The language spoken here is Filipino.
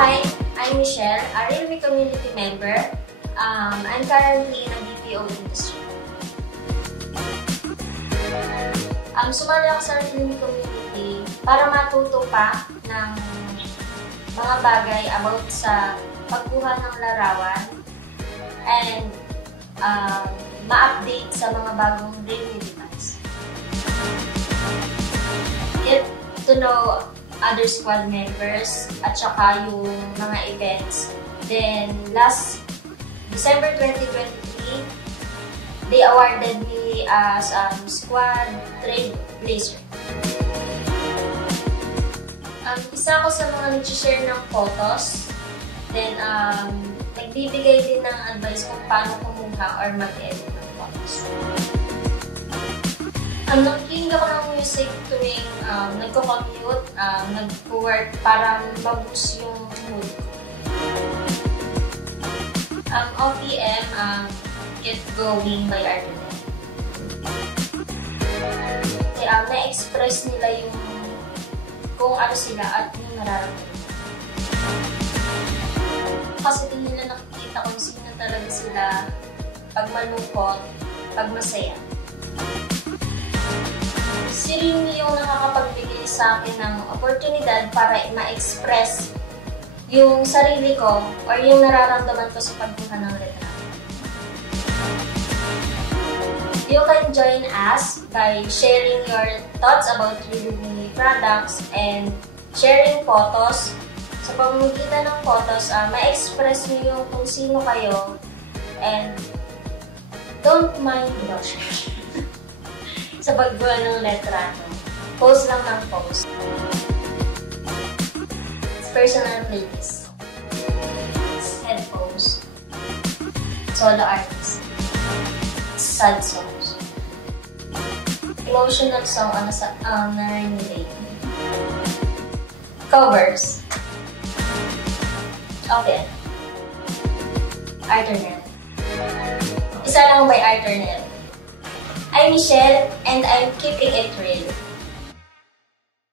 Hi, I'm Michelle, a Realme community member. I'm currently in the BPO industry. Sumali ako sa Realme community para matuto pa ng mga bagay about sa pagkuha ng larawan and ma-update sa mga bagong Realme device. Get to know other squad members at saka yung mga events. Then, last December 2023, they awarded me as Squad Trailblazer. Isa ako sa mga nag-share ng photos. Then, nagbibigay din ng advice kung paano kumuha or mag-edit ng photos. Nakikinig ako ng music tuwing nagko-commute, nag-work para mag-boost yung mood ko. OPM, Get Going by Artenet. Kasi na-express nila yung kung ano sila at yung nararamdaman. Kasi din nila nakikita kung sino talaga sila pag malungkot, pag masaya. Si Realme yung nakakapagbigay sa akin ng oportunidad para ma-express yung sarili ko or yung nararamdaman ko sa pagkuha ng retrato. You can join us by sharing your thoughts about Realme products and sharing photos. Sa pamamagitan ng photos, ma-express niyo yung kung sino kayo and don't mind blushing. Sa paggawa ng letrato. Post lang ng post. Personal playlist. Headphones. Solo artist. Sad songs. Emotional song ang narinig. Covers. Okay. Artenet. Isa lang by Artenet. I'm Michelle, and I'm keeping it real.